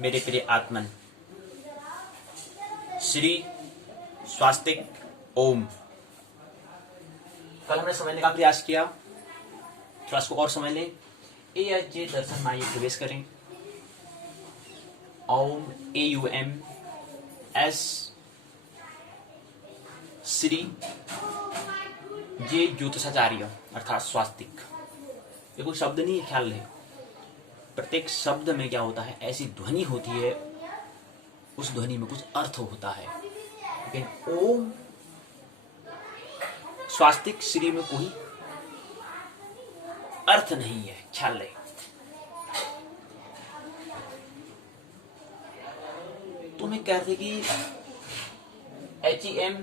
मेरे प्रिय आत्मन, श्री स्वास्तिक ओम। कल हमने समझने का प्रयास किया, थोड़ा इसको और समझ लें। ए दर्शन माइए प्रवेश करें। ओम AUM S श्री जे ज्योतिषाचार्य अर्थात स्वास्तिक। ये कोई शब्द नहीं है, ख्याल रहे। प्रत्येक शब्द में क्या होता है, ऐसी ध्वनि होती है, उस ध्वनि में कुछ अर्थ होता है। लेकिन ओम स्वास्तिक श्री में कोई अर्थ नहीं है, ख्याल रहे। तो मैं कह रहे कि HEM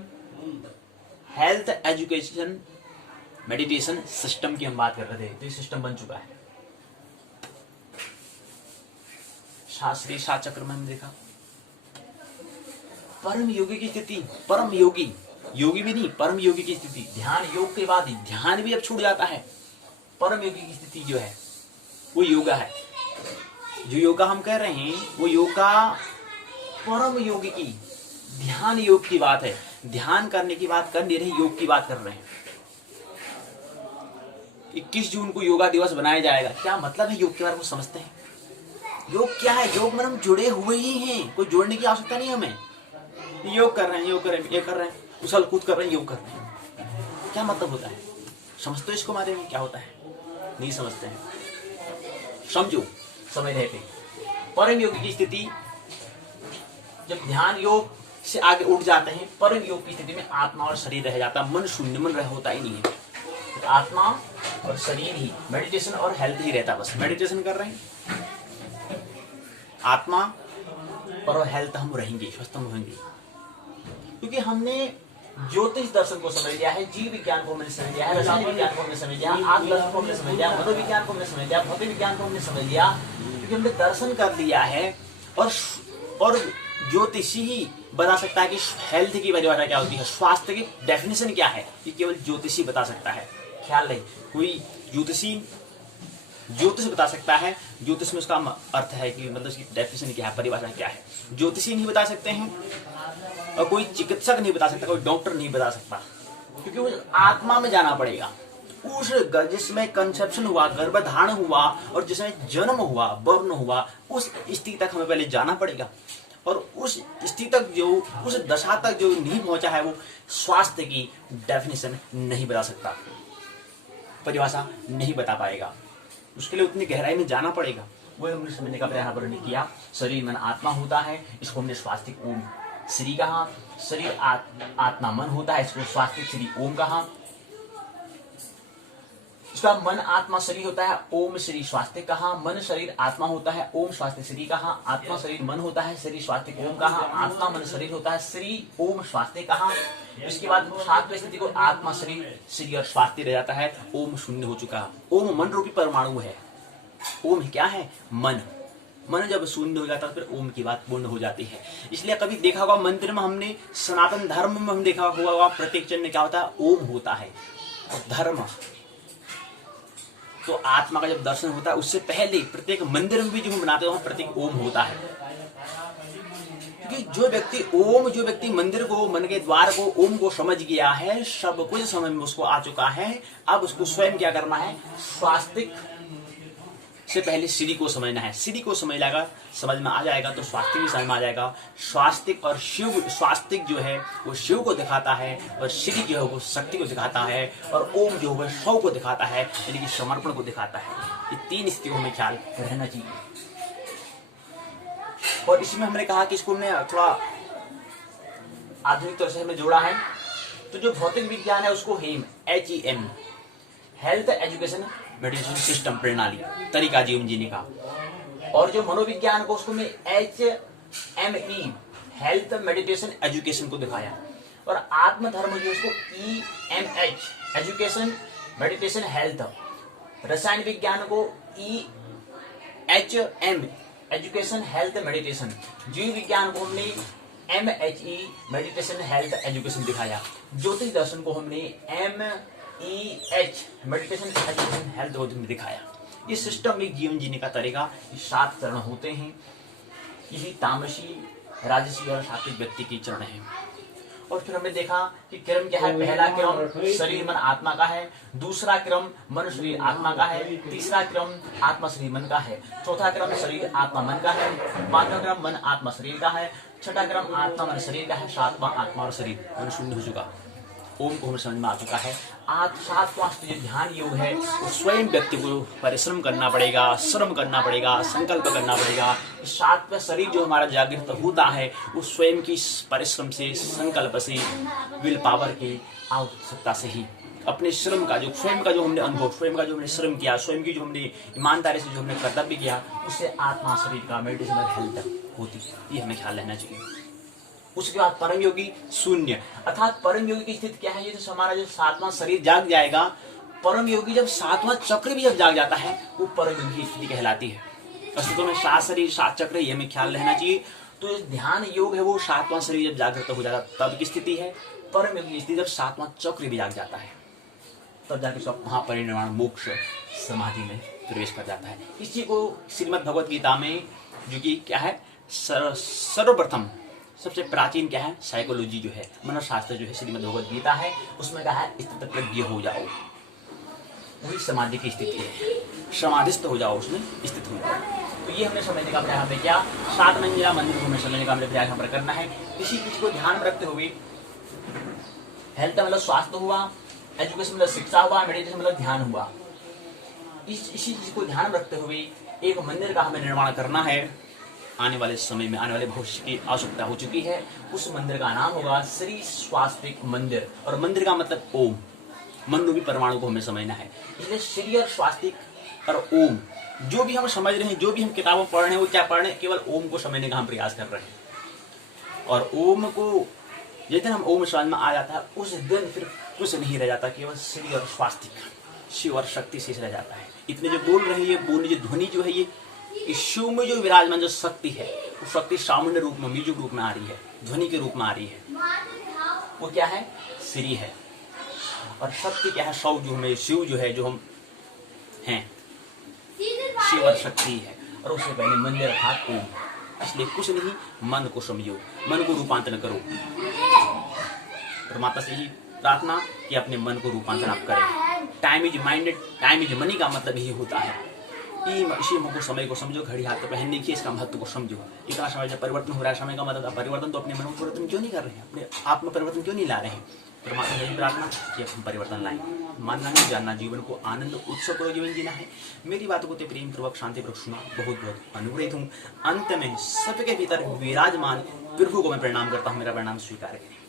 health education meditation system की हम बात कर रहे थे। तो ये सिस्टम बन चुका है। शास्त्रीय सात चक्र में हमने देखा परम योगी की स्थिति, परम योगी, योगी भी नहीं, परम योगी की स्थिति। ध्यान योग के बाद ध्यान भी अब छूट जाता है। परम योगी की स्थिति जो है वो योगा है। जो योगा हम कह रहे हैं वो योगा परम योगी की, ध्यान योग की बात है। ध्यान करने की बात कर नहीं रहे, योग की बात कर रहे हैं। 21 जून को योगा दिवस बनाया जाएगा। क्या मतलब है योग के बारे में समझते हैं। योग क्या है? योग में हम जुड़े हुए ही हैं, कोई जोड़ने की आवश्यकता नहीं हमें। योग कर रहे हैं, योग कर रहे हैं, ये कर रहे हैं, उछल कूद कर रहे हैं, योग कर रहे हैं। क्या मतलब होता है? समझते हो इसको बारे में क्या होता है? नहीं समझते हैं। समझो, समझ रहे थे। परम योगी की स्थिति, जब ध्यान योग से आगे उठ जाते हैं, परम योग की स्थिति में आत्मा और शरीर रह जाता है। मन शून्य, मन रह होता ही नहीं है। तो आत्मा और शरीर ही, मेडिटेशन और हेल्थ ही रहता है। बस मेडिटेशन कर रहे हैं, आत्मा और हेल्थ हम रहेंगे, स्वस्थ हम होंगे। क्योंकि हमने ज्योतिष दर्शन को समझ लिया है, जीव विज्ञान को हमने समझ लिया है, रसायन विज्ञान को हमने समझ लिया, आत्म दर्शन को हमने समझ लिया, मनोविज्ञान को हमने समझ लिया, भौतिक विज्ञान को हमने समझ लिया। क्योंकि हमने दर्शन कर लिया है। और ज्योतिषी ही बता सकता है कि हेल्थ की परिभाषा क्या होती है, स्वास्थ्य की डेफिनेशन क्या है, ये केवल ज्योतिषी बता सकता है। ख्याल रहे, कोई ज्योतिष बता सकता है। ज्योतिष में उसका अर्थ है कि मतलब उसकी डेफिनेशन क्या है, परिभाषा क्या है। ज्योतिषी नहीं बता सकते हैं और कोई चिकित्सक नहीं बता सकता, कोई डॉक्टर नहीं बता सकता। क्योंकि वो आत्मा में जाना पड़ेगा। उस जिसमें कंसेप्शन हुआ, गर्भधारण हुआ और जिसमें जन्म हुआ, बर्न हुआ, उस स्थिति तक हमें पहले जाना पड़ेगा। और उस स्थिति तक जो, उस दशा तक जो नहीं पहुंचा है, वो स्वास्थ्य की डेफिनेशन नहीं बता सकता, परिभाषा नहीं बता पाएगा। उसके लिए उतनी गहराई में जाना पड़ेगा। वो हमने समझने का प्रयास किया। शरीर मन आत्मा होता है, इसको हमने स्वास्तिक ओम श्री कहा। शरीर आत्मा मन होता है, इसको स्वास्तिक श्री ओम कहा। इसका मन आत्मा शरीर होता है, ओम श्री स्वास्तिक कहा। मन शरीर आत्मा होता है, ओम स्वास्तिक श्री कहा। आत्मा शरीर मन होता है, शरीर स्वास्तिक ओम कहा। आत्मा मन शरीर होता है, श्री ओम स्वास्तिक कहा। इसके बाद सातवें स्थिति को आत्मा शरीर श्री और स्वास्तिक रह जाता है। ओम शून्य हो चुका। ओम मन रूपी परमाणु है। ओम क्या है? मन। मन जब शून्य हो जाता है फिर ओम की बात पूर्ण हो जाती है। इसलिए कभी देखा होगा मंदिर में, हमने सनातन धर्म में हम देखा होगा प्रत्येक चिन्ह क्या होता है, ओम होता है। धर्म तो आत्मा का जब दर्शन होता है उससे पहले प्रत्येक मंदिर में भी जो हम बनाते हैं वहां प्रत्येक ओम होता है। क्योंकि जो व्यक्ति मंदिर को, मन के द्वार को, ओम को समझ गया है, सब कुछ समझ में उसको आ चुका है। अब उसको स्वयं क्या करना है, स्वास्तिक से पहले श्री को समझना है। श्री को समझ में आ जाएगा तो स्वास्तिक भी समझ में आ जाएगा। स्वास्तिक और शिव, स्वास्तिक जो है वो शिव को दिखाता है और श्री जो है वो शक्ति को दिखाता है और ओम जो है शव को दिखाता है, यानी कि समर्पण को दिखाता है। ये तीन स्थितियों में ख्याल रहना चाहिए। और इसमें हमने कहा कि इसको हमने थोड़ा आधुनिक तरह से हमने जोड़ा है। तो जो भौतिक विज्ञान है उसको HEM health education meditation system, प्रणाली, तरीका जीवन जीने का। और जो मनोविज्ञान को उसको HME हेल्थ मेडिटेशन एजुकेशन को दिखाया। और आत्मधर्म जो उसको EMH एजुकेशन मेडिटेशन हेल्थ। रसायन विज्ञान को EHM एजुकेशन हेल्थ मेडिटेशन। जीव विज्ञान को हमने MHE मेडिटेशन हेल्थ एजुकेशन दिखाया। ज्योतिष दर्शन को हमने MEH मेडिटेशन एजुकेशन हेल्थ में दिखाया। इस सिस्टम में जीवन जीने का तरीका, 7 चरण होते हैं। यही तामसी, राजसी और सात्विक व्यक्ति की चरण है। और फिर हमने देखा कि क्रम क्या है। पहला क्रम शरीर मन आत्मा का है, दूसरा क्रम मन शरीर आत्मा का है, तीसरा क्रम आत्मा शरीर मन का है, चौथा क्रम शरीर आत्मा मन का है, पांचवा क्रम मन आत्मा शरीर का है, छठा क्रम आत्मा मन शरीर का है, सातवां आत्मा और शरीर मन शून्य हो चुका। ओम को हमें समझ में आ चुका है। आज सातवां जो ध्यान योग है वो स्वयं व्यक्ति को परिश्रम करना पड़ेगा, श्रम करना पड़ेगा, संकल्प करना पड़ेगा। सातवां शरीर जो हमारा जागृत होता है वो स्वयं की परिश्रम से, संकल्प से, विल पावर की आवश्यकता से ही, अपने श्रम का जो स्वयं का जो हमने अनुभव, स्वयं का जो हमने श्रम किया, स्वयं की जो हमने ईमानदारी से जो हमने कर्तव्य किया, उससे आत्मा शरीर का मेडिसिनल हेल्थ होती। ये हमें ख्याल रहना चाहिए। उसके बाद परम योगी शून्य, अर्थात परम योगी की स्थिति क्या है। ये तो हमारा जो सातवां शरीर जाग जाएगा, परम योगी जब सातवां चक्र भी जब जाग जाता है वो परम योगी की स्थिति कहलाती है। अस्तित्व में 7 शरीर 7 चक्र, ये हमें ख्याल रहना चाहिए। तो ध्यान योग है वो सातवां शरीर जब जागृत हो जाता तब की स्थिति है। परम योगी की स्थिति जब सातवां चक्र भी जाग जाता है तब जाके सब महापरिनिर्वाण मोक्ष समाधि में प्रवेश कर जाता है। इसी को श्रीमद् भगवत गीता में जो कि क्या है, सर्वप्रथम सबसे प्राचीन क्या है, साइकोलॉजी जो है, मनोशास्त्र जो है, श्रीमद् भगवत गीता है, उसमें कहा है स्थित प्रज्ञ हो जाओ, वही समाधि की स्थिति है। समाधिस्थ हो जाओ, उसमें स्थित हो जाओ। तो ये हमने समझने का प्रयास, हमें क्या 7 मंजिला मंदिर को हमें समझने का हमें प्रयास यहाँ पर करना है। इसी चीज को ध्यान में रखते हुए, हेल्थ मतलब स्वास्थ्य हुआ, एजुकेशन मतलब शिक्षा हुआ, मेडिटेशन मतलब ध्यान हुआ। इसी चीज को ध्यान में रखते हुए एक मंदिर का हमें निर्माण करना है। आने वाले समय में, आने वाले भविष्य की आवश्यकता हो चुकी है। उस मंदिर का नाम होगा श्री स्वास्तिक मंदिर, और मंदिर का मतलब ओम, मन रूपी परमाणु को हमें समझना है। इसलिए श्री और स्वास्तिक और ओम, जो भी हम समझ रहे हैं, जो भी हम किताबों पढ़ रहे हैं, वो क्या पढ़ रहे हैं, केवल ओम को समझने का हम प्रयास कर रहे हैं। और ओम को जिस दिन हम ओम समझ में आ जाता है, उस दिन फिर कुछ नहीं रह जाता, केवल श्री और स्वास्तिक, शिव और शक्ति शेष रह जाता है। इतने जो बोल रहे हैं, ये बोलने जो ध्वनि जो है, ये इस शिव में जो विराजमान जो शक्ति है, वो शक्ति सामान्य रूप में, म्यूजिक रूप में आ रही है, ध्वनि के रूप में आ रही है। वो क्या है, श्री है। और शक्ति क्या है, शव जो हमें, शिव जो है, जो हम हैं, शिव और शक्ति है। और उससे पहले मंदिर अर्थात ओम। इसलिए कुछ नहीं, मन को समझो, मन को रूपांतरण करो। परमात्मा से ही प्रार्थना कि अपने मन को रूपांतरण आप करें। Time is minded, time is money का मतलब यही होता है। इसी को समय को समझो, घड़ी हाथ में पहनने की, इसका महत्व को समझो। इतना समय जब परिवर्तन हो रहा है, समय का मतलब परिवर्तन तो अपने मन में परिवर्तन क्यों नहीं कर रहे हैं, अपने आप में परिवर्तन क्यों नहीं ला रहे हैं। परमात्मा से प्रार्थना कि हम परिवर्तन लाएं। मानना नहीं जानना, जीवन को आनंद उत्सव करो, जीवन जीना है। मेरी बातों को प्रेम पूर्वक शांति पूर्वक सुना, बहुत बहुत अनुग्रहित हूँ। अंत में सबके भीतर विराजमान प्रभु को मैं प्रणाम करता हूँ, मेरा प्रणाम स्वीकार करें।